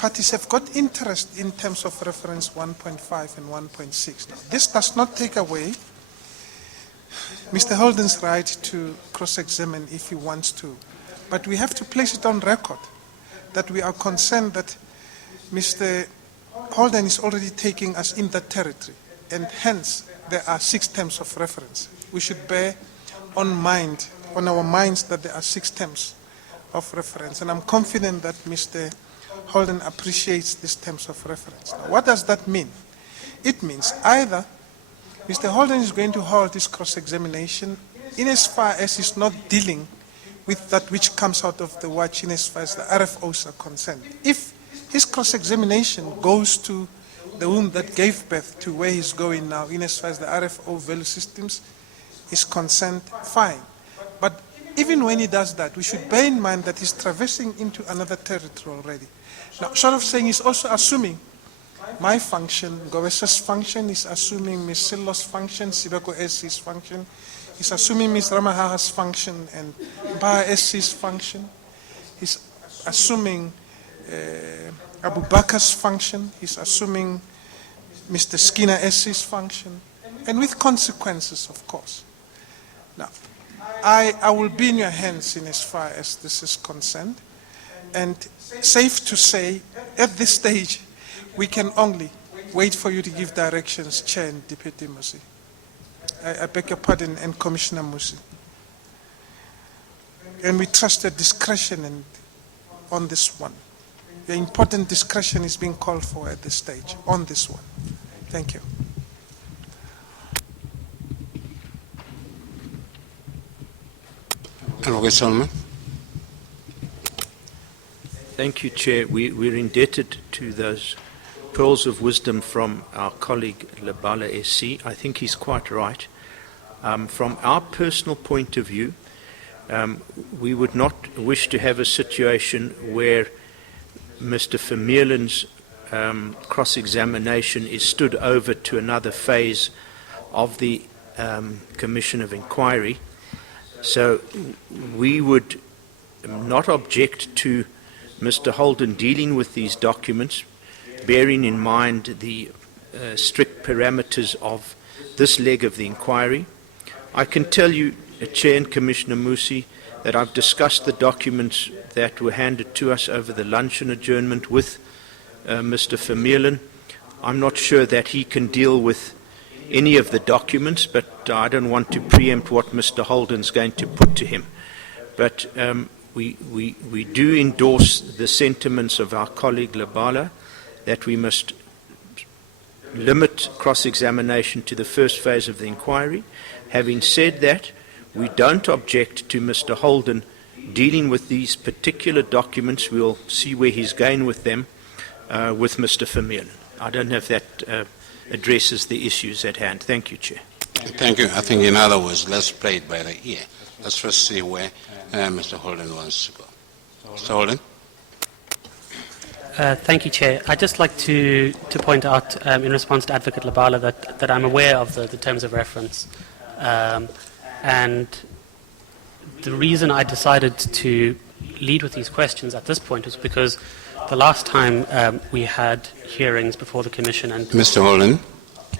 parties have got interest in terms of reference 1.5 and 1.6. Now, this does not take away Mr. Holden's right to cross-examine if he wants to, but we have to place it on record that we are concerned that Mr. Holden is already taking us in that territory, and hence there are 6 terms of reference. We should bear on our minds that there are 6 terms of reference, and I'm confident that Mr. Holden appreciates these terms of reference. Now, what does that mean? It means either Mr. Holden is going to hold his cross-examination in as far as he's not dealing with that which comes out of the watch in as far as the RFOs are concerned. If his cross-examination goes to the womb that gave birth to where he's going now, in as far as the RFO value systems is concerned, fine. But even when he does that, we should bear in mind that he's traversing into another territory already. Now, short of saying, he's also assuming my function, Govesa's function, he's assuming Ms. Sillo's function, Sibeko SC's function, he's assuming Ms. Ramahaha's function and Baha SC's function, he's assuming Abu Bakar's function, he's assuming Mr. Skinner SC's function, and with consequences, of course. Now, I will be in your hands in as far as this is concerned, and safe to say, at this stage, we can only wait for you to give directions, Chair and Deputy Musi. I beg your pardon, and Commissioner Musi. And we trust your discretion on this one. The important discretion is being called for at this stage on this one. Thank you. Thank you, Chair. We're indebted to those pearls of wisdom from our colleague Lebala SC. I think he's quite right. From our personal point of view, we would not wish to have a situation where Mr. Vermeulen's cross-examination is stood over to another phase of the Commission of Inquiry. So we would not object to Mr. Holden dealing with these documents, bearing in mind the strict parameters of this leg of the inquiry. I can tell you, Chair and Commissioner Musi, that I've discussed the documents that were handed to us over the luncheon adjournment with Mr. Vermeulen. I'm not sure that he can deal with any of the documents, but I don't want to preempt what Mr. Holden's going to put to him. But we do endorse the sentiments of our colleague Lebala that we must limit cross-examination to the first phase of the inquiry. Having said that, we don't object to Mr. Holden dealing with these particular documents. We'll see where he's going with them with Mr. Vermeulen. I don't know if that addresses the issues at hand. Thank you, Chair. Thank you. I think in other words, let's play it by the ear. Let's first see where Mr. Holden wants to go. Mr. Holden? Thank you, Chair. I'd just like to point out, in response to Advocate Lebala, that I'm aware of the terms of reference. And the reason I decided to lead with these questions at this point was because the last time we had hearings before the Commission and... Mr. Holden,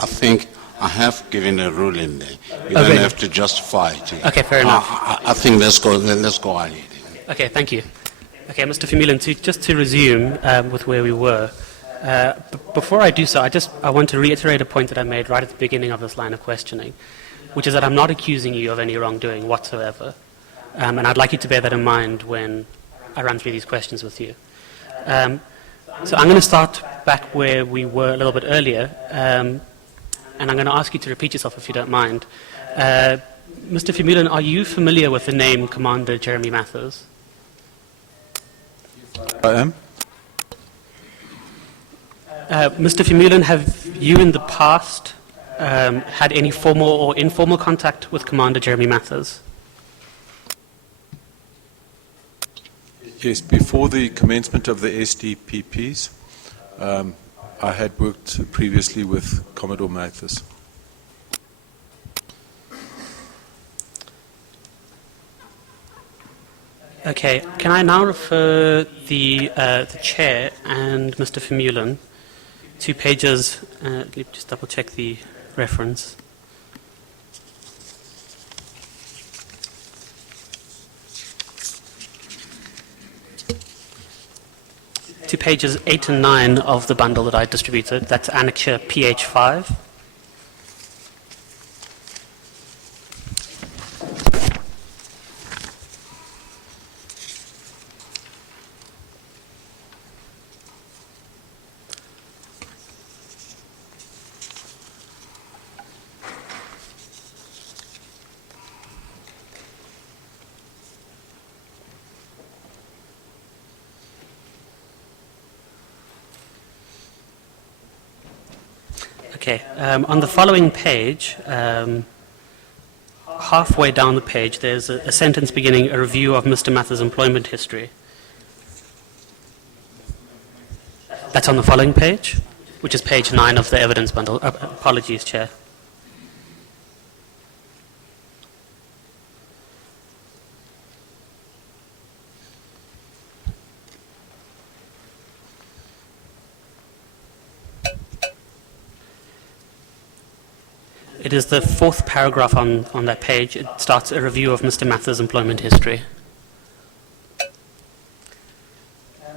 I think I have given a ruling there. You don't have to justify it. Okay, fair enough. I think let's go ahead. Okay, thank you. Okay, Mr. Vermeulen, just to resume with where we were, before I do so, I want to reiterate a point that I made right at the beginning of this line of questioning, which is that I'm not accusing you of any wrongdoing whatsoever. And I'd like you to bear that in mind when I run through these questions with you. So I'm going to start back where we were a little bit earlier, and I'm going to ask you to repeat yourself if you don't mind. Mr. Vermeulen, are you familiar with the name Commander Jeremy Mathers? I am. Mr. Vermeulen, have you in the past had any formal or informal contact with Commander Jeremy Mathers? Yes, before the commencement of the SDPPs, I had worked previously with Commodore Mathers. Okay, can I now refer the chair and Mr. Vermeulen to pages, let me just double check the reference. To pages 8 and 9 of the bundle that I distributed. That's Annexure PH5. Okay, on the following page, halfway down the page, there's a sentence beginning, a review of Mr. Mather's employment history. That's on the following page, which is page 9 of the evidence bundle. Apologies, Chair. It is the fourth paragraph on that page. It starts a review of Mr. Mather's employment history.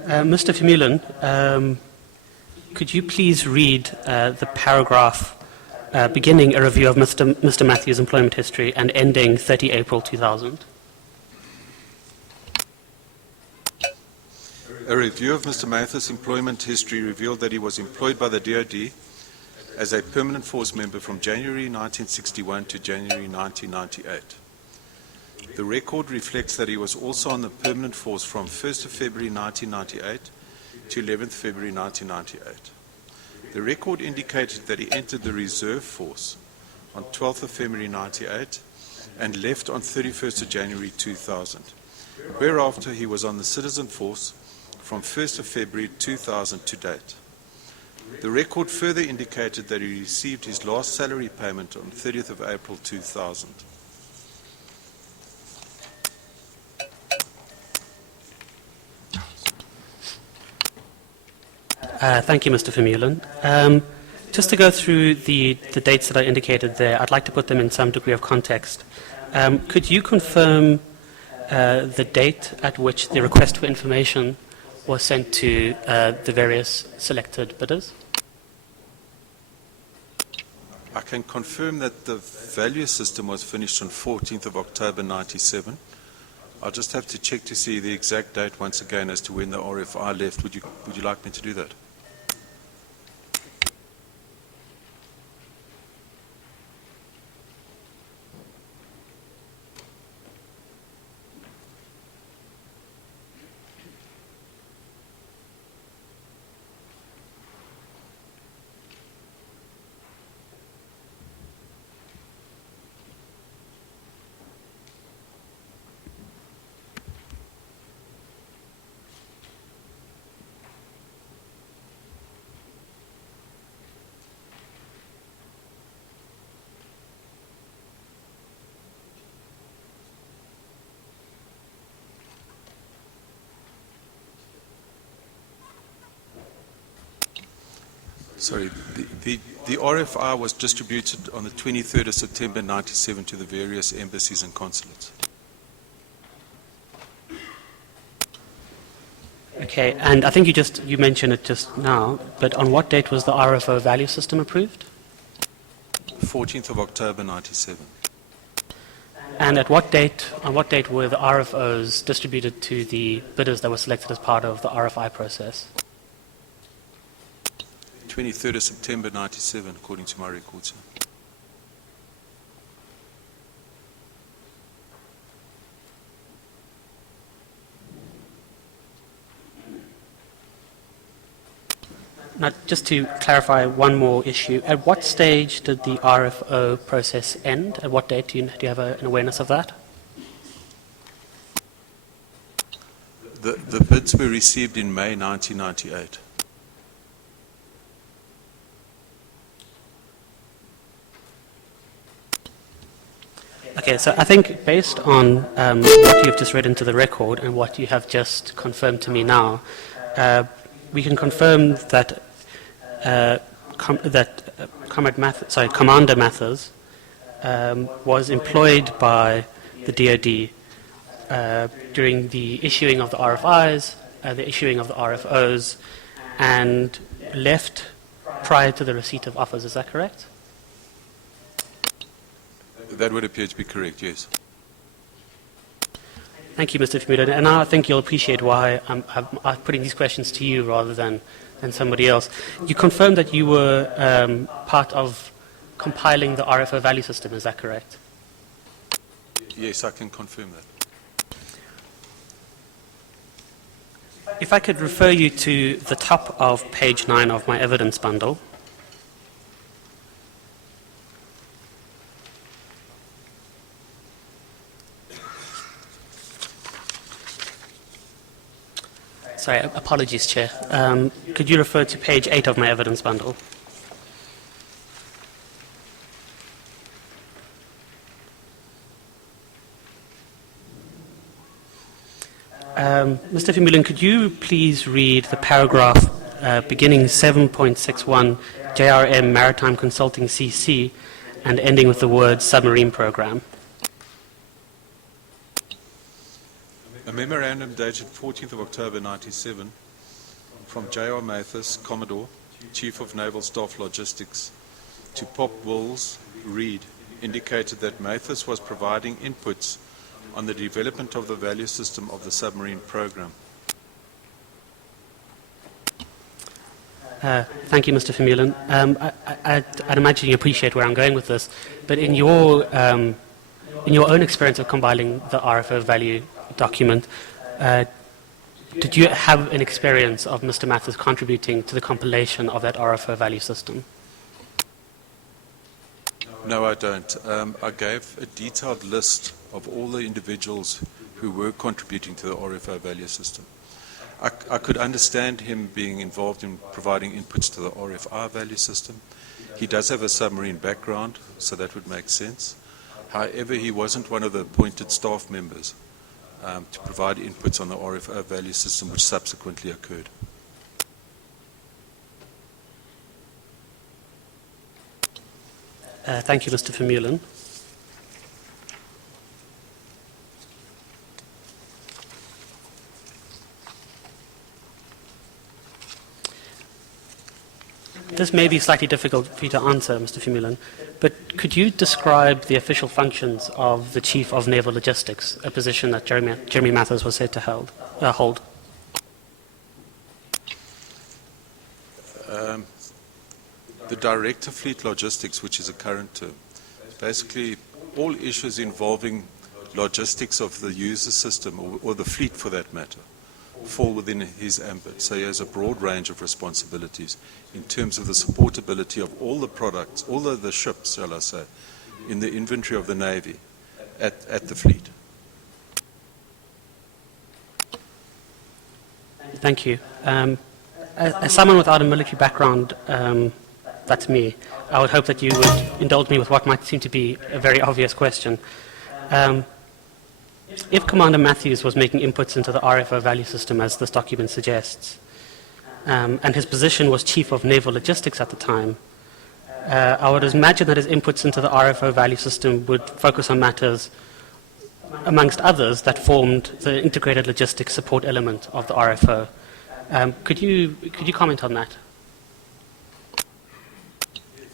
Mr. Vermeulen, could you please read the paragraph beginning a review of Mr. Matthew's employment history and ending 30 April 2000? A review of Mr. Mather's employment history revealed that he was employed by the DoD as a permanent force member from January 1961 to January 1998. The record reflects that he was also on the permanent force from 1st of February 1998 to 11th February 1998. The record indicated that he entered the reserve force on 12th of February 1998 and left on 31st of January 2000, whereafter he was on the citizen force from 1st of February 2000 to date. The record further indicated that he received his last salary payment on 30th of April 2000. Thank you, Mr. Vermeulen. Just to go through the dates that I indicated there, I'd like to put them in some degree of context. Could you confirm the date at which the request for information was sent to the various selected bidders? I can confirm that the value system was finished on 14th of October 97. I'll just have to check to see the exact date once again as to when the RFI left. Would you like me to do that? Sorry, the RFI was distributed on the 23rd of September 97 to the various embassies and consulates. Okay, and I think you mentioned it just now, but on what date was the RFO value system approved? 14th of October 97. And on what date were the RFOs distributed to the bidders that were selected as part of the RFI process? 23rd of September 97, according to my records. Now, just to clarify one more issue, at what stage did the RFO process end? At what date? Do you have an awareness of that? The bids were received in May 1998. Okay, so I think based on what you've just read into the record and what you have just confirmed to me now, we can confirm that Commander Mathers was employed by the DoD during the issuing of the RFIs, the issuing of the RFOs, and left prior to the receipt of offers. Is that correct? That would appear to be correct, yes. Thank you, Mr. Vermeulen. And now I think you'll appreciate why I'm putting these questions to you rather than somebody else. You confirmed that you were part of compiling the RFO value system. Is that correct? Yes, I can confirm that. If I could refer you to the top of page 9 of my evidence bundle. Sorry, apologies, Chair. Could you refer to page 8 of my evidence bundle? Mr. Vermeulen, could you please read the paragraph beginning 7.61 JRM Maritime Consulting CC and ending with the word submarine program? A memorandum dated 14th of October 97 from J.R. Mathers, Commodore, Chief of Naval Staff Logistics, to Pop Wills, Reed, indicated that Mathers was providing inputs on the development of the value system of the submarine program. Thank you, Mr. Vermeulen. I'd imagine you appreciate where I'm going with this, but in your own experience of compiling the RFO value document, did you have an experience of Mr. Mathers contributing to the compilation of that RFO value system? No, I don't. I gave a detailed list of all the individuals who were contributing to the RFO value system. I could understand him being involved in providing inputs to the RFI value system. He does have a submarine background, so that would make sense. However, he wasn't one of the appointed staff members to provide inputs on the RFO value system, which subsequently occurred. Thank you, Mr. Vermeulen. This may be slightly difficult for you to answer, Mr. Vermeulen, but could you describe the official functions of the Chief of Naval Logistics, a position that Jeremy Mathers was said to hold? The Director of Fleet Logistics, which is a current term, basically all issues involving logistics of the user system, or the fleet for that matter, fall within his ambit. So he has a broad range of responsibilities in terms of the supportability of all the products, all of the ships, shall I say, in the inventory of the Navy at the fleet. Thank you. As someone without a military background, that's me, I would hope that you would indulge me with what might seem to be a very obvious question. If Commander Matthews was making inputs into the RFO value system, as this document suggests, and his position was Chief of Naval Logistics at the time, I would imagine that his inputs into the RFO value system would focus on matters, amongst others, that formed the integrated logistics support element of the RFO. Could you comment on that?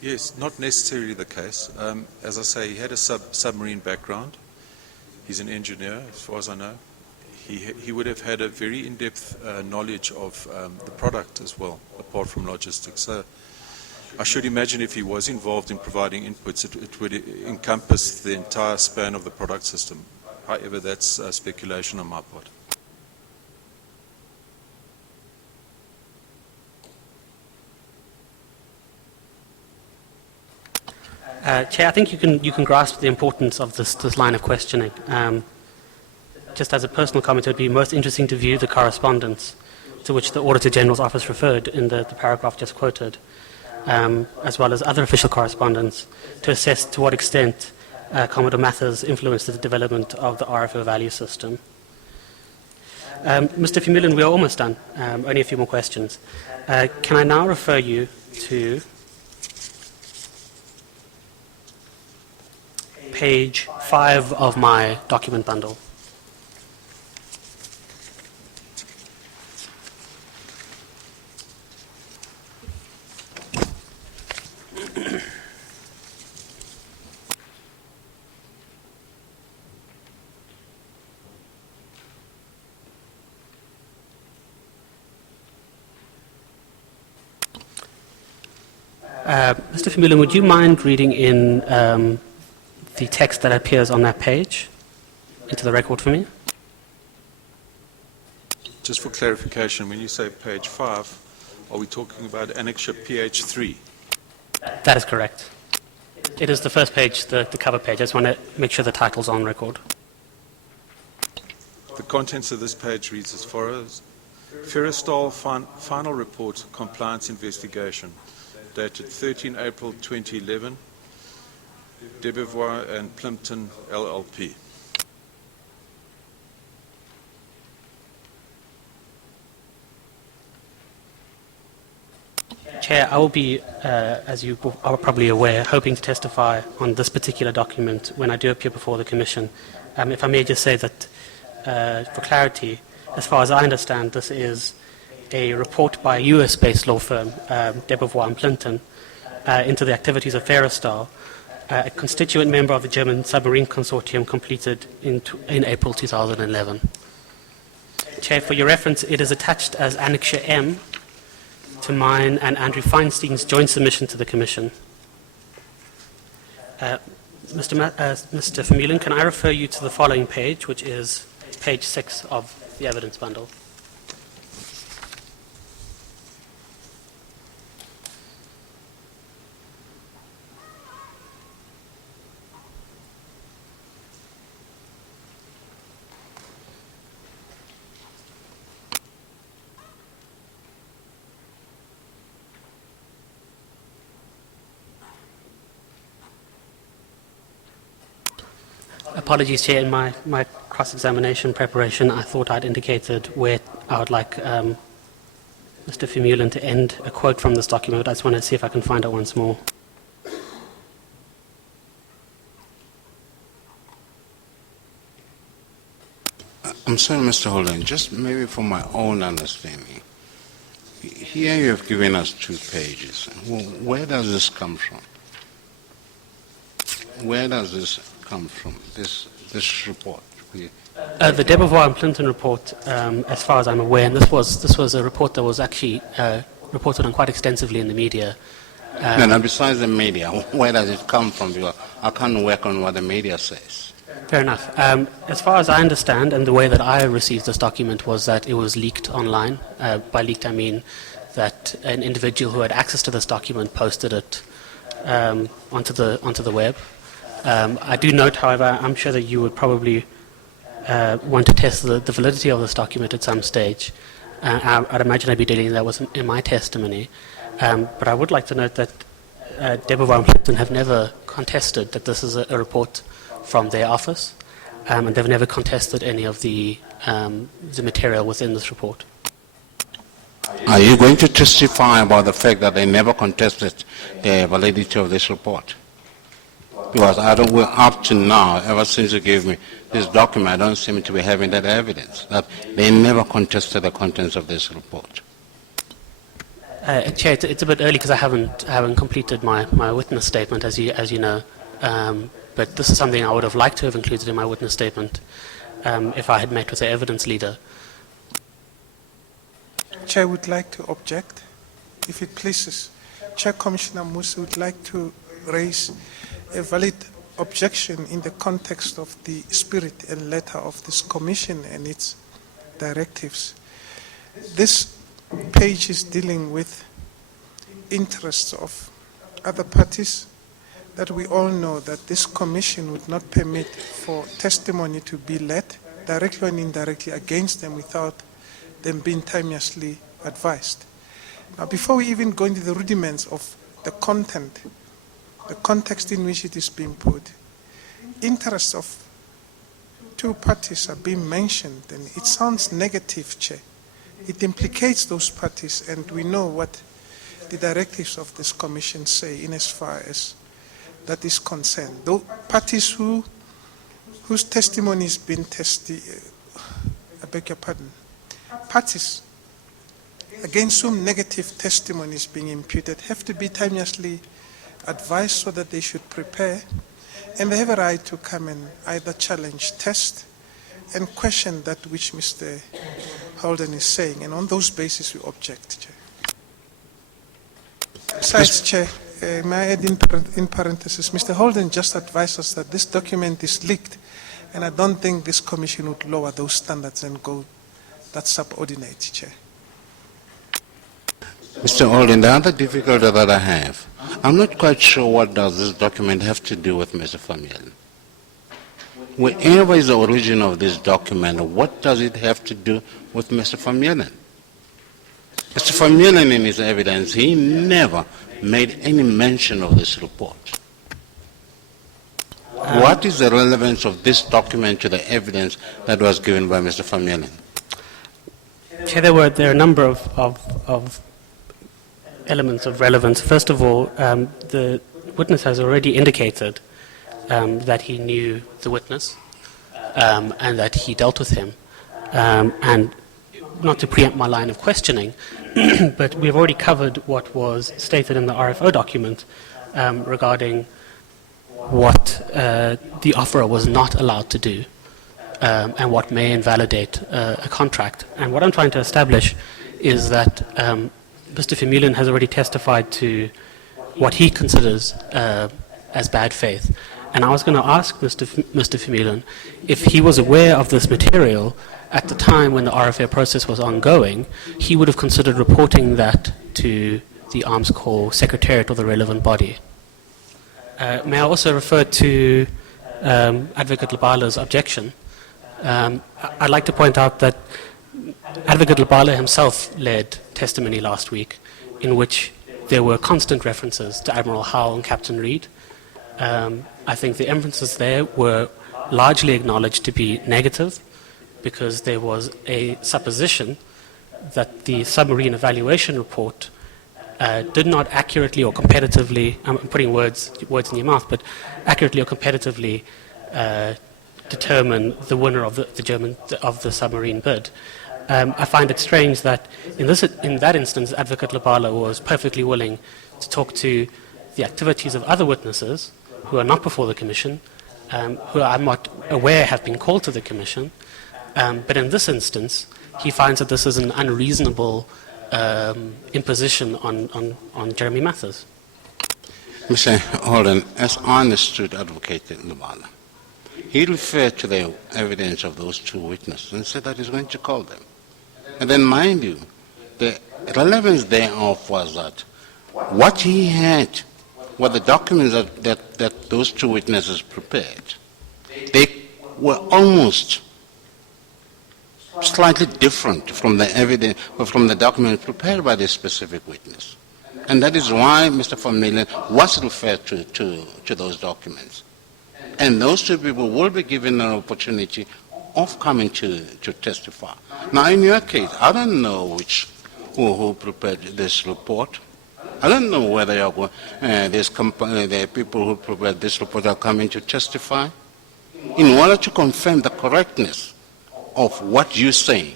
Yes, not necessarily the case. As I say, he had a submarine background. He's an engineer, as far as I know. He would have had a very in-depth knowledge of the product as well, apart from logistics. So I should imagine if he was involved in providing inputs, it would encompass the entire span of the product system. However, that's speculation on my part. Chair, I think you can grasp the importance of this line of questioning. Just as a personal comment, it would be most interesting to view the correspondence to which the Auditor General's Office referred in the paragraph just quoted, as well as other official correspondence, to assess to what extent Commodore Mathers influenced the development of the RFO value system. Mr. Vermeulen, we are almost done. Only a few more questions. Can I now refer you to page 5 of my document bundle? Mr. Vermeulen, would you mind reading in the text that appears on that page into the record for me? Just for clarification, when you say page 5, are we talking about annexure PH3? That is correct. It is the first page, the cover page. I just want to make sure the title's on record. The contents of this page reads as follows. Ferrostall final report compliance investigation dated 13 April 2011, Debevoise and Plimpton LLP. Chair, I will be, as you are probably aware, hoping to testify on this particular document when I do appear before the Commission. If I may just say that, for clarity, as far as I understand, this is a report by a US-based law firm, Debevoise and Plimpton, into the activities of Ferrostall, a constituent member of the German submarine consortium completed in April 2011. Chair, for your reference, it is attached as Annexure M to mine and Andrew Feinstein's joint submission to the Commission. Mr. Vermeulen, can I refer you to the following page, which is page 6 of the evidence bundle? Apologies, Chair. In my cross-examination preparation, I thought I'd indicated where I would like Mr. Vermeulen to end a quote from this document. I just want to see if I can find it once more. I'm sorry, Mr. Holden, just maybe for my own understanding. Here you have given us 2 pages. Where does this come from? Where does this come from, this report? The Debevoise and Plimpton report, as far as I'm aware, and this was a report that was actually reported on quite extensively in the media. No, besides the media, where does it come from? Because I can't work on what the media says. Fair enough. As far as I understand, and the way that I received this document was that it was leaked online. By leaked, I mean that an individual who had access to this document posted it onto the web. I do note, however, I'm sure that you would probably want to test the validity of this document at some stage. I'd imagine I'd be dealing that with in my testimony. But I would like to note that Debevoise and Plimpton have never contested that this is a report from their office, and they've never contested any of the material within this report. Are you going to testify about the fact that they never contested the validity of this report? Because up to now, ever since you gave me this document, I don't seem to be having that evidence, that they never contested the contents of this report. Chair, it's a bit early because I haven't completed my witness statement, as you know. But this is something I would have liked to have included in my witness statement if I had met with the evidence leader. Chair would like to object, if it pleases. Chair Commissioner Musa would like to raise a valid objection in the context of the spirit and letter of this commission and its directives. This page is dealing with interests of other parties that we all know that this commission would not permit for testimony to be led directly and indirectly against them without them being timeously advised. Now, before we even go into the rudiments of the content, the context in which it is being put, interests of two parties are being mentioned, and it sounds negative, Chair. It implicates those parties, and we know what the directives of this commission say in as far as that is concerned. Those parties whose testimony has been I beg your pardon, parties against whom negative testimony is being imputed have to be timeously advised so that they should prepare, and they have a right to come and either challenge, test, and question that which Mr. Holden is saying, and on those bases we object, Chair. Besides, Chair, may I add in parenthesis, Mr. Holden just advised us that this document is leaked, and I don't think this commission would lower those standards and go that subordinate, Chair. Mr. Holden, the other difficulty that I have, I'm not quite sure what does this document have to do with Mr. Vermeulen. Wherever is the origin of this document, what does it have to do with Mr. Vermeulen? Mr. Vermeulen, in his evidence, he never made any mention of this report. What is the relevance of this document to the evidence that was given by Mr. Vermeulen? Chair, there are a number of elements of relevance. First of all, the witness has already indicated that he knew the witness and that he dealt with him. And not to preempt my line of questioning, but we've already covered what was stated in the RFO document regarding what the offerer was not allowed to do and what may invalidate a contract. And what I'm trying to establish is that Mr. Vermeulen has already testified to what he considers as bad faith. And I was going to ask Mr. Vermeulen if he was aware of this material at the time when the RFA process was ongoing. He would have considered reporting that to the Arms Corps Secretariat or the relevant body. May I also refer to Advocate Labala's objection? I'd like to point out that Advocate Labala himself led testimony last week in which there were constant references to Admiral Howell and Captain Reed. I think the inferences there were largely acknowledged to be negative because there was a supposition that the submarine evaluation report did not accurately or competitively, I'm putting words in your mouth, but accurately or competitively determine the winner of the submarine bid. I find it strange that in that instance, Advocate Labala was perfectly willing to talk to the activities of other witnesses who are not before the Commission, who I'm not aware have been called to the Commission. But in this instance, he finds that this is an unreasonable imposition on Jeremy Mathers. Mr. Holden, as I understood Advocate Labala, he referred to the evidence of those two witnesses and said that he's going to call them. And then, mind you, the relevance thereof was that what he had were the documents that those two witnesses prepared. They were almost slightly different from the evidence or from the documents prepared by this specific witness. And that is why Mr. Vermeulen was referred to those documents. And those two people will be given an opportunity of coming to testify. Now, in your case, I don't know who prepared this report. I don't know whether the people who prepared this report are coming to testify. In order to confirm the correctness of what you say,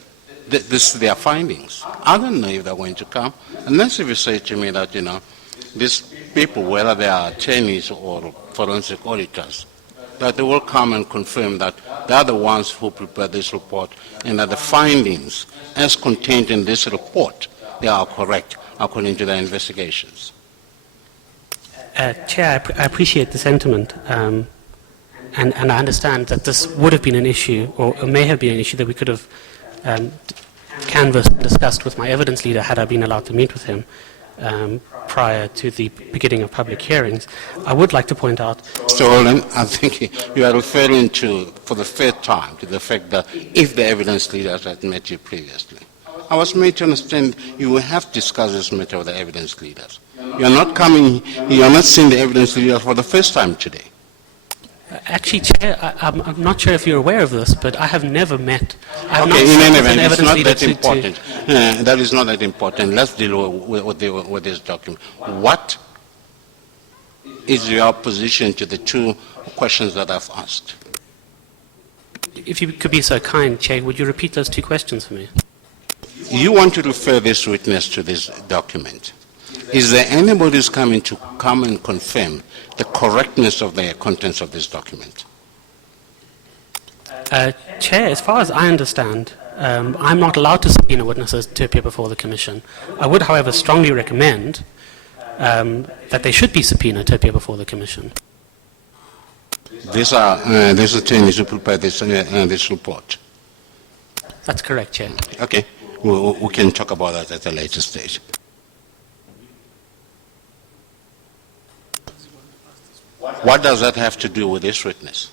their findings, I don't know if they're going to come, unless if you say to me that, these people, whether they are attorneys or forensic auditors, that they will come and confirm that they are the ones who prepared this report and that the findings as contained in this report, they are correct according to their investigations. Chair, I appreciate the sentiment, and I understand that this would have been an issue, or may have been an issue that we could have canvassed and discussed with my evidence leader had I been allowed to meet with him prior to the beginning of public hearings. I would like to point out... Mr. Holden, I think you are referring to, for the third time, to the fact that if the evidence leaders had met you previously. I was made to understand you will have discussed this matter with the evidence leaders. You are not seeing the evidence leaders for the first time today. Actually, Chair, I'm not sure if you're aware of this, but I have never met. I have not Okay, in sat any with an event, it's evidence not leader that to- important. That is not that important. Let's deal with this document. What is your position to the two questions that I've asked? If you could be so kind, Chair, would you repeat those two questions for me? You want to refer this witness to this document. Is there anybody who's coming to come and confirm the correctness of the contents of this document? Chair, as far as I understand, I'm not allowed to subpoena witnesses to appear before the Commission. I would, however, strongly recommend that they should be subpoenaed to appear before the Commission. These attorneys who prepare this report. That's correct, Chair. Okay, we can talk about that at a later stage. What does that have to do with this witness,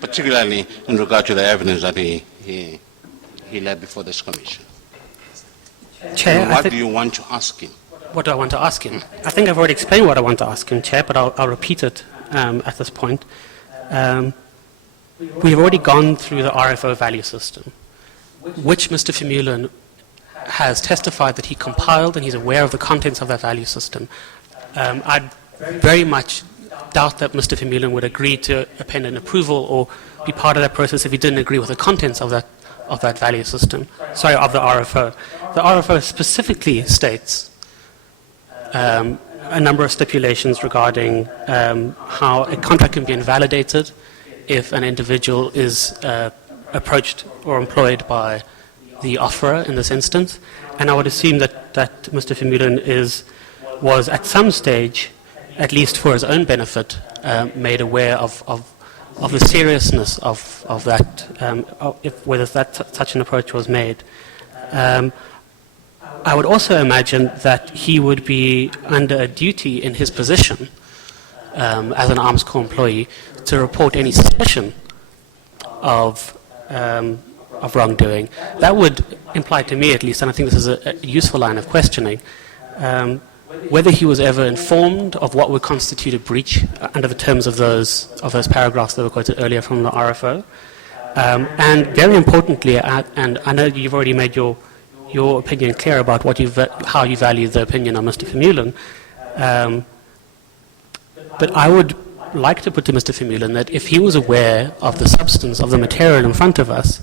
particularly in regard to the evidence that he led before this commission? Chair, What do you want to ask him? what do I want to ask him? I think I've already explained what I want to ask him, Chair, but I'll repeat it at this point. We've already gone through the RFO value system, which Mr. Vermeulen has testified that he compiled and he's aware of the contents of that value system. I'd very much doubt that Mr. Vermeulen would agree to append an approval or be part of that process if he didn't agree with the contents of that value system. Sorry, of the RFO. The RFO specifically states a number of stipulations regarding how a contract can be invalidated if an individual is approached or employed by the offerer in this instance. And I would assume that Mr. Vermeulen was at some stage, at least for his own benefit, made aware of the seriousness of that, whether such an approach was made. I would also imagine that he would be under a duty in his position as an Arms Corps employee to report any suspicion of wrongdoing. That would imply to me, at least, and I think this is a useful line of questioning, whether he was ever informed of what would constitute a breach under the terms of those paragraphs that were quoted earlier from the RFO. And very importantly, and I know you've already made your opinion clear about how you value the opinion of Mr. Vermeulen, but I would like to put to Mr. Vermeulen that if he was aware of the substance of the material in front of us,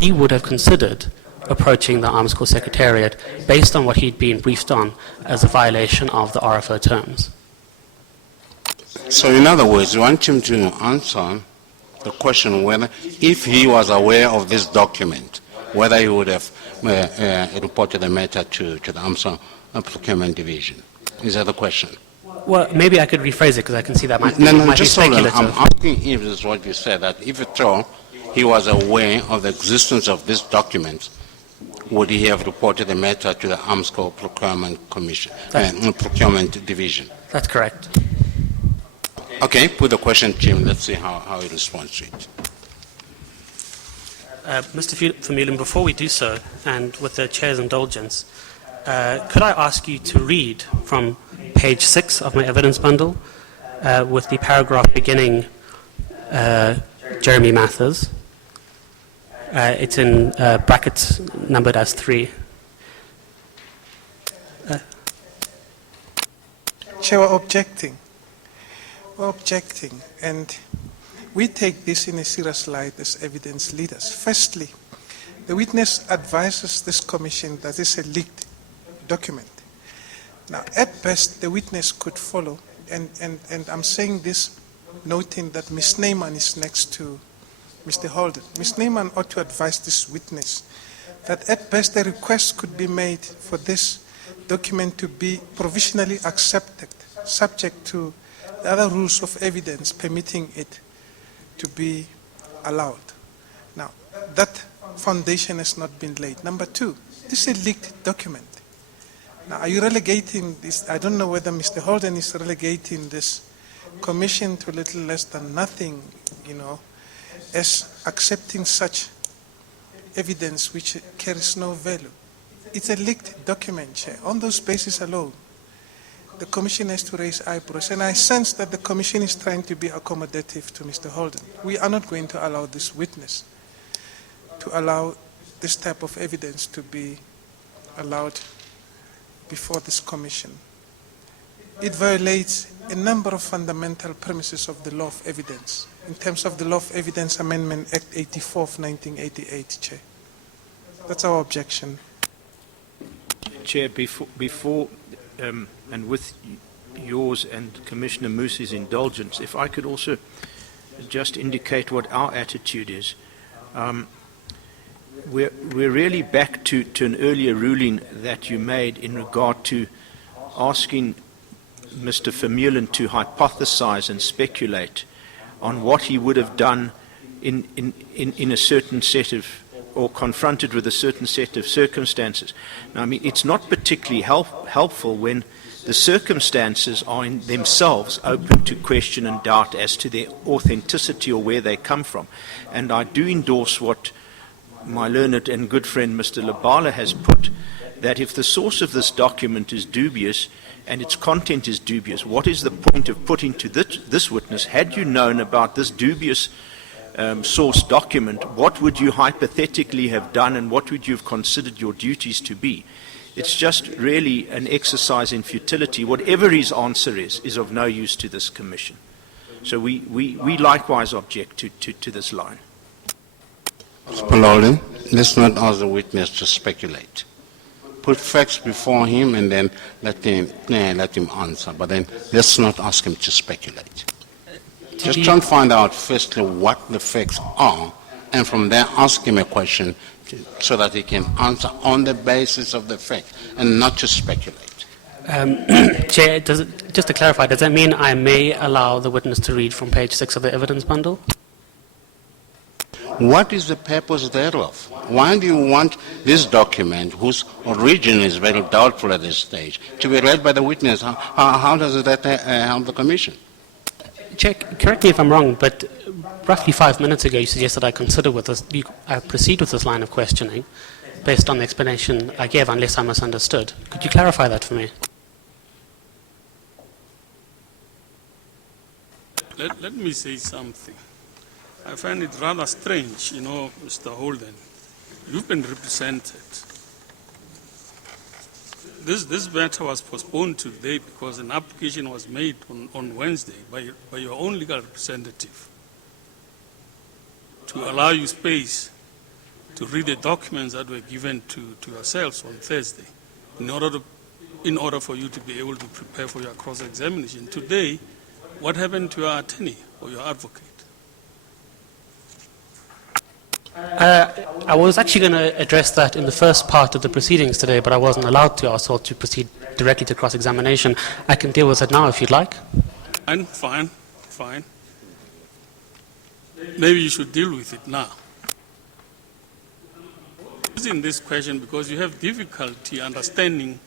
he would have considered approaching the Arms Corps Secretariat based on what he'd been briefed on as a violation of the RFO terms. So in other words, you want him to answer the question whether, if he was aware of this document, whether he would have reported the matter to the Arms Procurement Division. Is that the question? Well, maybe I could rephrase it because I can see that might No, be just hold on. speculative. I'm asking if this is what you said, that if at all he was aware of the existence of this document, would he have reported the matter to the Arms Corps Procurement Commission, Procurement Division? That's correct. Okay, put the question to him. Let's see how he responds to it. Mr. Vermeulen, before we do so, and with the Chair's indulgence, could I ask you to read from page 6 of my evidence bundle with the paragraph beginning Jeremy Mathers. It's in brackets numbered as 3. Chair, we're objecting. We're objecting, and we take this in a serious light as evidence leaders. Firstly, the witness advises this commission that it's a leaked document. Now, at best, the witness could follow, and I'm saying this noting that Ms. Neyman is next to Mr. Holden. Ms. Neyman ought to advise this witness that at best a request could be made for this document to be provisionally accepted, subject to the other rules of evidence permitting it to be allowed. Now, that foundation has not been laid. Number 2, this is a leaked document. Now, are you relegating this? I don't know whether Mr. Holden is relegating this commission to a little less than nothing, as accepting such evidence which carries no value. It's a leaked document, Chair. On those bases alone, the Commission has to raise eyebrows, and I sense that the Commission is trying to be accommodative to Mr. Holden. We are not going to allow this witness to allow this type of evidence to be allowed before this Commission. It violates a number of fundamental premises of the law of evidence, in terms of the Law of Evidence Amendment Act 84 of 1988, Chair. That's our objection. Chair, before and with yours and Commissioner Moosey's indulgence, if I could also just indicate what our attitude is. We're really back to an earlier ruling that you made in regard to asking Mr. Vermeulen to hypothesize and speculate on what he would have done in a certain set of, or confronted with a certain set of circumstances. Now, I mean, it's not particularly helpful when the circumstances are in themselves open to question and doubt as to their authenticity or where they come from. And I do endorse what my learned and good friend Mr. Labala has put, that if the source of this document is dubious and its content is dubious, what is the point of putting to this witness, had you known about this dubious source document, what would you hypothetically have done and what would you have considered your duties to be? It's just really an exercise in futility. Whatever his answer is of no use to this Commission. So we likewise object to this line. Mr. Holden, let's not ask the witness to speculate. Put facts before him and then let him answer. But then let's not ask him to speculate. Just try and find out firstly what the facts are, and from there ask him a question so that he can answer on the basis of the fact and not to speculate. Chair, just to clarify, does that mean I may allow the witness to read from page 6 of the evidence bundle? What is the purpose thereof? Why do you want this document, whose origin is very doubtful at this stage, to be read by the witness? How does that help the Commission? Chair, correct me if I'm wrong, but roughly 5 minutes ago you suggested I proceed with this line of questioning based on the explanation I gave, unless I misunderstood. Could you clarify that for me? Let me say something. I find it rather strange, Mr. Holden. You've been represented. This matter was postponed today because an application was made on Wednesday by your own legal representative to allow you space to read the documents that were given to yourselves on Thursday in order for you to be able to prepare for your cross-examination. Today, what happened to your attorney or your advocate? I was actually going to address that in the first part of the proceedings today, but I wasn't allowed to. I was told to proceed directly to cross-examination. I can deal with it now if you'd like. Fine. Maybe you should deal with it now. Using this question because you have difficulty understanding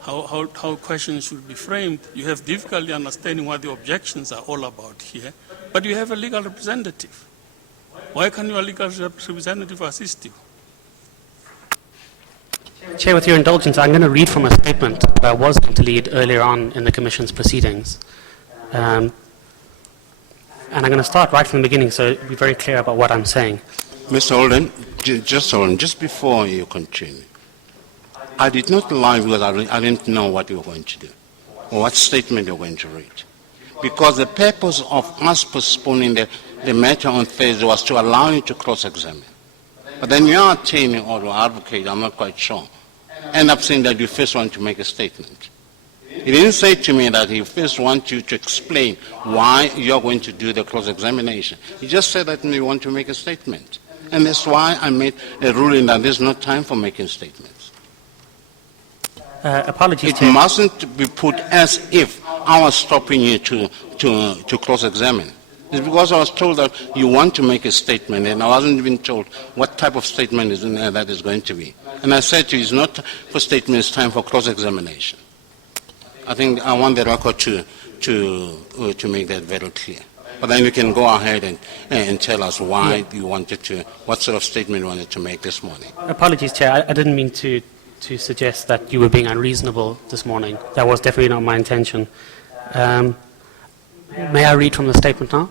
how questions should be framed. You have difficulty understanding what the objections are all about here, but you have a legal representative. Why can't your legal representative assist you? Chair, with your indulgence, I'm going to read from a statement that I was going to lead earlier on in the Commission's proceedings. And I'm going to start right from the beginning so be very clear about what I'm saying. Mr. Holden, just before you continue, I did not lie because I didn't know what you were going to do or what statement you were going to read. Because the purpose of us postponing the matter on Thursday was to allow you to cross-examine. But then your attorney or your advocate, I'm not quite sure, end up saying that you first want to make a statement. He didn't say to me that he first wants you to explain why you're going to do the cross-examination. He just said that you want to make a statement. And that's why I made a ruling that there's no time for making statements. Apologies, It Chair. mustn't be put as if I was stopping you to cross-examine. It's because I was told that you want to make a statement, and I wasn't even told what type of statement that is going to be. And I said to you, it's not for statement, it's time for cross-examination. I think I want the record to make that very clear. But then you can go ahead and tell us why you wanted to, what sort of statement you wanted to make this morning. Apologies, Chair. I didn't mean to to suggest that you were being unreasonable this morning. That was definitely not my intention. May I read from the statement now?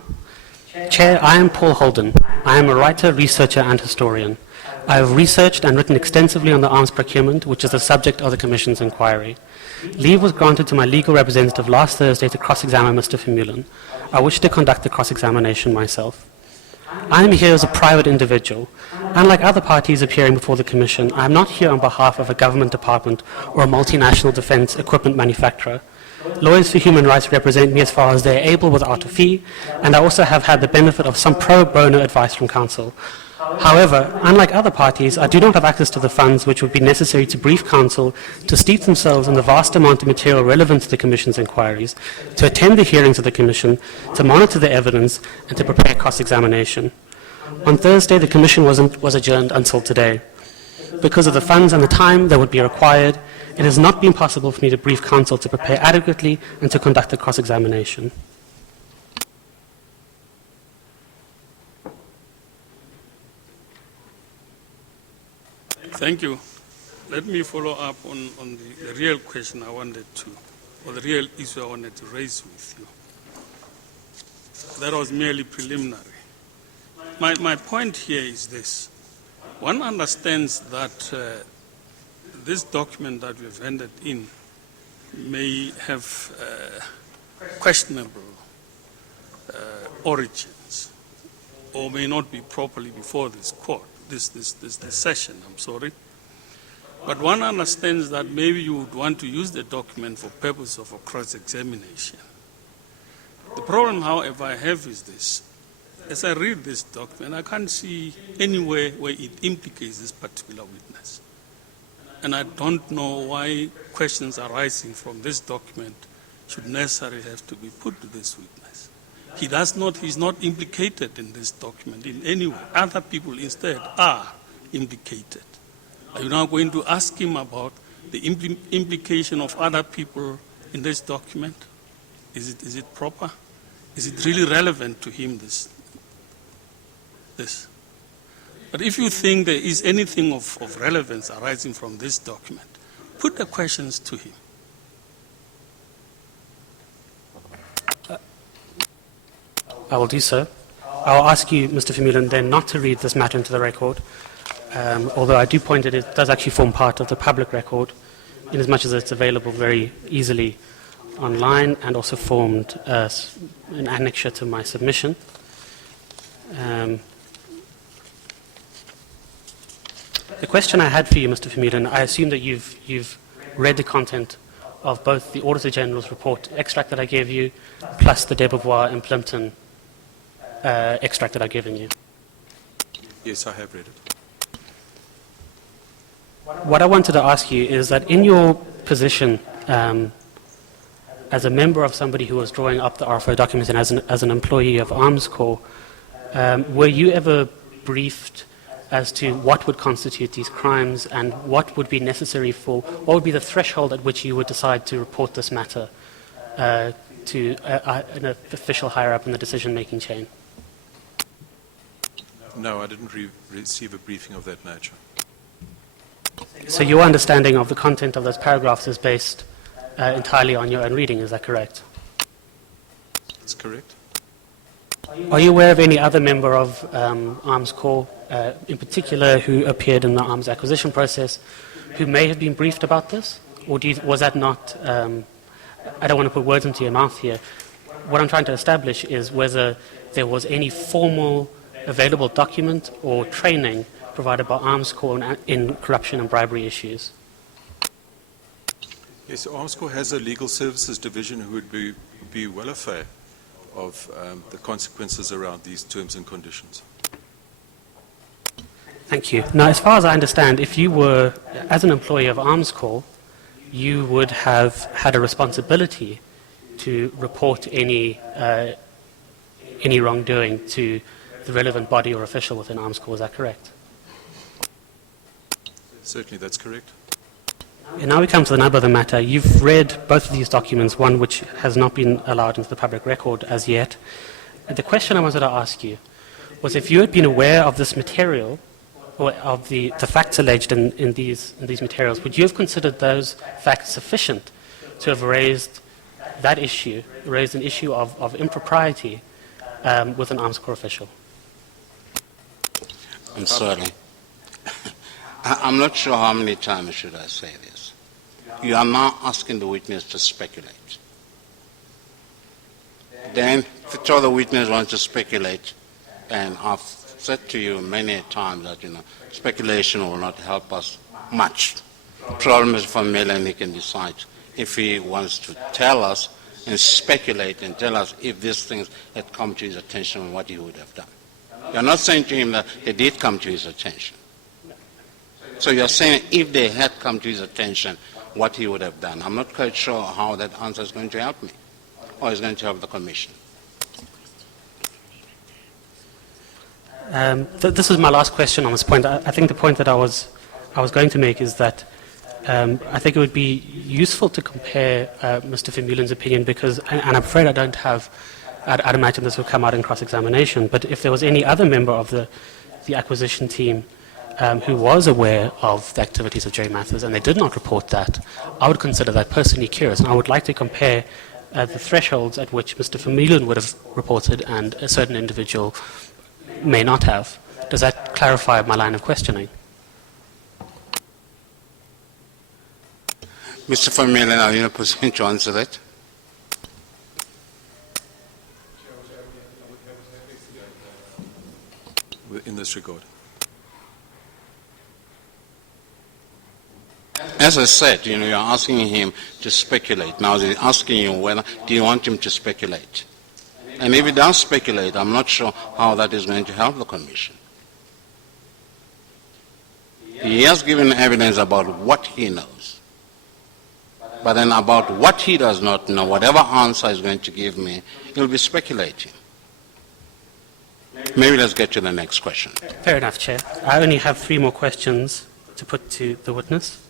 Chair, I am Paul Holden. I am a writer, researcher and historian. I have researched and written extensively on the arms procurement, which is the subject of the Commission's inquiry. Leave was granted to my legal representative last Thursday to cross-examine Mr. Vermeulen. I wish to conduct the cross-examination myself. I am here as a private individual. Unlike other parties appearing before the Commission, I am not here on behalf of a government department or a multinational defence equipment manufacturer. Lawyers for human rights represent me as far as they are able without a fee, and I also have had the benefit of some pro bono advice from counsel. However, unlike other parties, I do not have access to the funds which would be necessary to brief counsel, to steep themselves in the vast amount of material relevant to the Commission's inquiries, to attend the hearings of the Commission, to monitor the evidence, and to prepare cross-examination. On Thursday, the Commission was adjourned until today. Because of the funds and the time that would be required, it has not been possible for me to brief counsel to prepare adequately and to conduct the cross-examination. Thank you. Let me follow up on the real question I wanted to, or the real issue I wanted to raise with you. That was merely preliminary. My point here is this. One understands that this document that we've handed in may have questionable origins, or may not be properly before this court, this session, I'm sorry. But one understands that maybe you would want to use the document for purpose of a cross-examination. The problem, however, I have is this. As I read this document, I can't see anywhere where it implicates this particular witness. And I don't know why questions arising from this document should necessarily have to be put to this witness. He's not implicated in this document in any way. Other people instead are implicated. Are you now going to ask him about the implication of other people in this document? Is it proper? Is it really relevant to him, this? But if you think there is anything of relevance arising from this document, put the questions to him. I will do so. I will ask you, Mr. Vermeulen, then not to read this matter into the record, although I do point that it does actually form part of the public record, in as much as it's available very easily online and also formed an annexure to my submission. The question I had for you, Mr. Vermeulen, I assume that you've read the content of both the Auditor General's report extract that I gave you, plus the de Beauvoir and Plimpton extract that I've given you. Yes, I have read it. What I wanted to ask you is that in your position as a member of somebody who was drawing up the RFO document and as an employee of Arms Corps, were you ever briefed as to what would constitute these crimes and what would be necessary for, what would be the threshold at which you would decide to report this matter to an official higher up in the decision-making chain? No, I didn't receive a briefing of that nature. So your understanding of the content of those paragraphs is based entirely on your own reading, is that correct? That's correct. Are you aware of any other member of Arms Corps, in particular, who appeared in the arms acquisition process, who may have been briefed about this? Or was that not, I don't want to put words into your mouth here. What I'm trying to establish is whether there was any formal available document or training provided by Arms Corps in corruption and bribery issues. Yes, Arms Corps has a legal services division who would be well aware of the consequences around these terms and conditions. Thank you. Now, as far as I understand, if you were, as an employee of Arms Corps, you would have had a responsibility to report any wrongdoing to the relevant body or official within Arms Corps. Is that correct? Certainly, that's correct. And now we come to the nub of the matter. You've read both of these documents, one which has not been allowed into the public record as yet. And the question I wanted to ask you was if you had been aware of this material or of the facts alleged in these materials, would you have considered those facts sufficient to have raised that issue, raised an issue of impropriety with an arms corps official? I'm sorry. I'm not sure how many times should I say this. You are now asking the witness to speculate. Then, if the other witness wants to speculate, and I've said to you many times that, speculation will not help us much. The problem is for Vermeulen, he can decide if he wants to tell us and speculate and tell us if these things had come to his attention and what he would have done. You're not saying to him that they did come to his attention. So you're saying if they had come to his attention, what he would have done. I'm not quite sure how that answer is going to help me or is going to help the Commission. This is my last question on this point. I think the point that I was going to make is that I think it would be useful to compare Mr. Vermeulen's opinion because, and I'm afraid I don't have, I'd imagine this will come out in cross-examination, but if there was any other member of the acquisition team who was aware of the activities of J. Mathers and they did not report that, I would consider that personally curious, and I would like to compare the thresholds at which Mr. Vermeulen would have reported and a certain individual may not have. Does that clarify my line of questioning? Mr. Vermeulen, are you in a position to answer that? In this regard. As I said, you're asking him to speculate. Now he's asking you whether do you want him to speculate. And if he does speculate, I'm not sure how that is going to help the Commission. He has given evidence about what he knows. But then about what he does not know, whatever answer he's going to give me, he'll be speculating. Maybe let's get to the next question. Fair enough, Chair. I only have 3 more questions to put to the witness.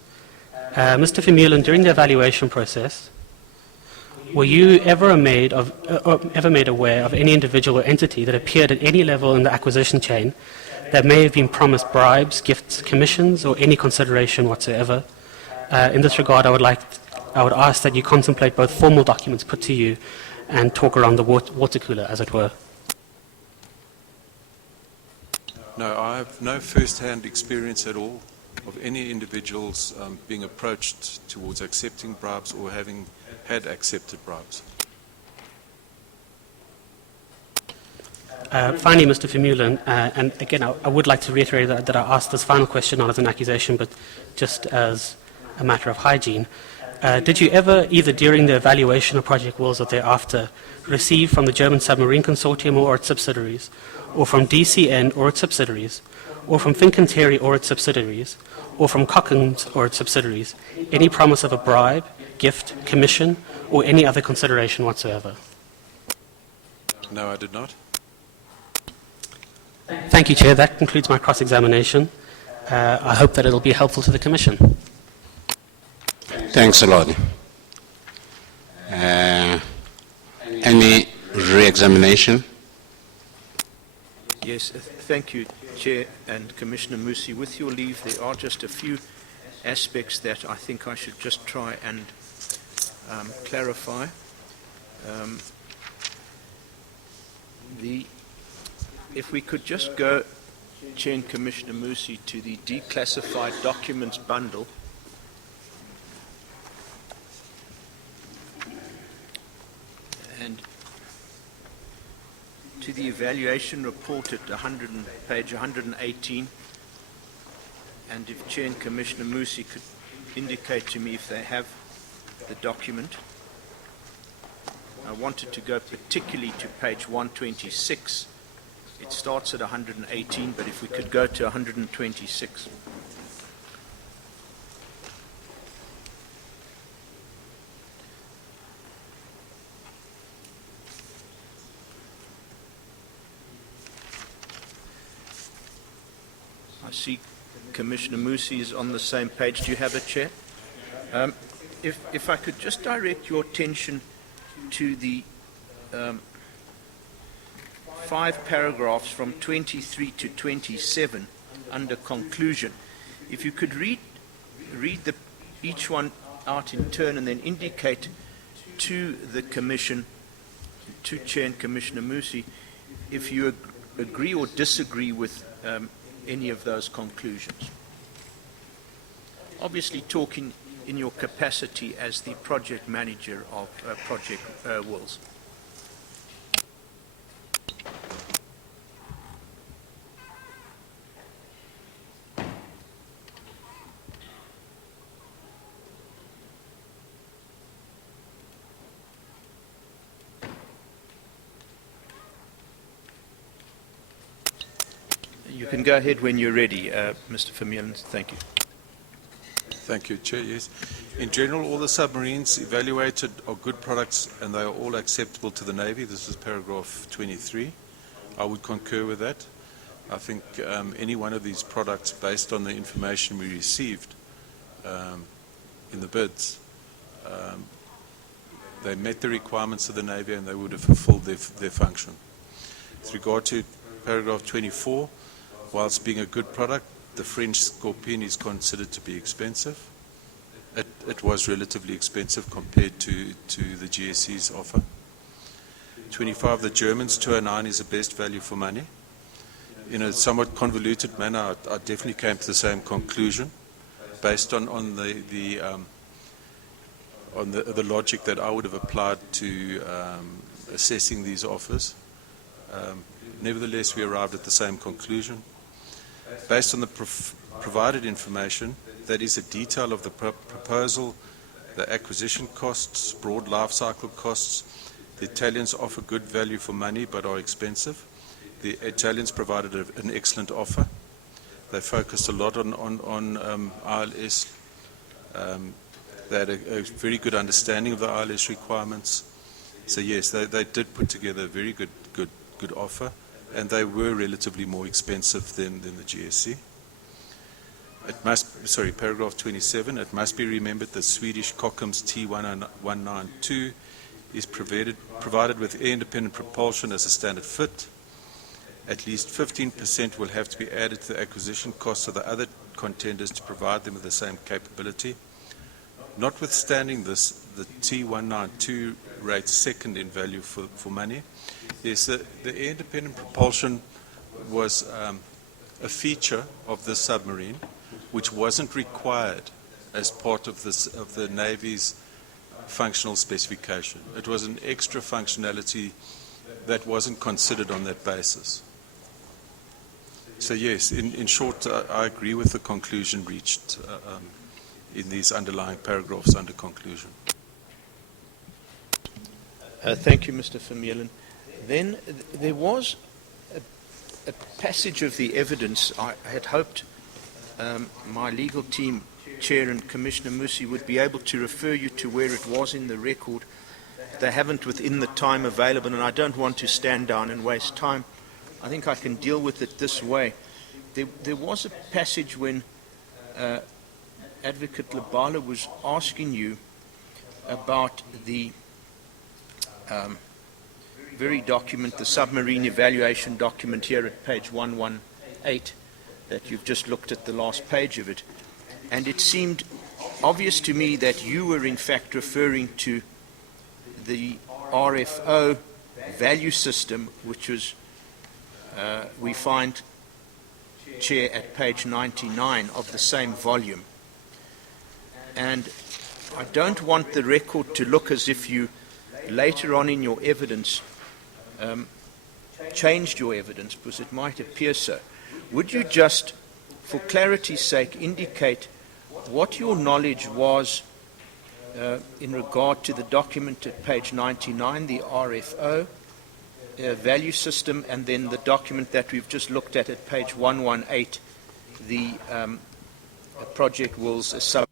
Mr. Vermeulen, during the evaluation process, were you ever made aware of any individual or entity that appeared at any level in the acquisition chain that may have been promised bribes, gifts, commissions, or any consideration whatsoever? In this regard, I would ask that you contemplate both formal documents put to you and talk around the water cooler, as it were. No, I have no first-hand experience at all of any individuals being approached towards accepting bribes or having had accepted bribes. Finally, Mr. Vermeulen, and again, I would like to reiterate that I asked this final question not as an accusation, but just as a matter of hygiene. Did you ever, either during the evaluation of Project Wills or thereafter, receive from the German Submarine Consortium or its subsidiaries, or from DCN or its subsidiaries, or from Fincantieri or its subsidiaries, or from Cockens or its subsidiaries, any promise of a bribe, gift, commission, or any other consideration whatsoever? No, I did not. Thank you, Chair. That concludes my cross-examination. I hope that it'll be helpful to the Commission. Thanks a lot. Any re-examination? Yes, thank you, Chair and Commissioner Musi. With your leave, there are just a few aspects that I think I should just try and clarify. If we could just go, Chair and Commissioner Musi, to the declassified documents bundle. And to the evaluation report at page 118, and if Chair and Commissioner Musi could indicate to me if they have the document. I wanted to go particularly to page 126. It starts at 118, but if we could go to 126. I see Commissioner Musi is on the same page. Do you have it, Chair? If I could just direct your attention to the 5 paragraphs from 23 to 27 under conclusion. If you could read each one out in turn and then indicate to the Commission, to Chair and Commissioner Musi, if you agree or disagree with any of those conclusions. Obviously talking in your capacity as the project manager of Project Wills. You can go ahead when you're ready, Mr. Vermeulen. Thank you. Thank you, Chair. Yes. In general, all the submarines evaluated are good products and they are all acceptable to the Navy. This is paragraph 23. I would concur with that. I think any one of these products, based on the information we received in the bids, they met the requirements of the Navy and they would have fulfilled their function. With regard to paragraph 24, whilst being a good product, the French Scorpion is considered to be expensive. It was relatively expensive compared to the GSE's offer. 25, the Germans 209 is the best value for money. In a somewhat convoluted manner, I definitely came to the same conclusion based on the logic that I would have applied to assessing these offers. Nevertheless, we arrived at the same conclusion. Based on the provided information, that is a detail of the proposal, the acquisition costs, broad life cycle costs. The Italians offer good value for money but are expensive. The Italians provided an excellent offer. They focused a lot on ILS. They had a very good understanding of the ILS requirements. So yes, they did put together a very good offer, and they were relatively more expensive than the GSC. Paragraph 27, it must be remembered that Swedish Kockums T192 is provided with air-independent propulsion as a standard fit. At least 15% will have to be added to the acquisition costs of the other contenders to provide them with the same capability. Notwithstanding this, the T192 rates second in value for money. Yes, the air-independent propulsion was a feature of the submarine which wasn't required as part of the Navy's functional specification. It was an extra functionality that wasn't considered on that basis. So yes, in short, I agree with the conclusion reached in these underlying paragraphs under conclusion. Thank you, Mr. Vermeulen. Then there was a passage of the evidence. I had hoped my legal team, Chair and Commissioner Musi, would be able to refer you to where it was in the record. They haven't within the time available, and I don't want to stand down and waste time. I think I can deal with it this way. There was a passage when Advocate Labala was asking you about the very document, the submarine evaluation document here at page 118, that you've just looked at the last page of it. And it seemed obvious to me that you were in fact referring to the RFO value system, which was, we find, Chair, at page 99 of the same volume. And I don't want the record to look as if you later on in your evidence changed your evidence, because it might appear so. Would you just, for clarity's sake, indicate what your knowledge was in regard to the document at page 99, the RFO value system, and then the document that we've just looked at page 118, the Project Wills sub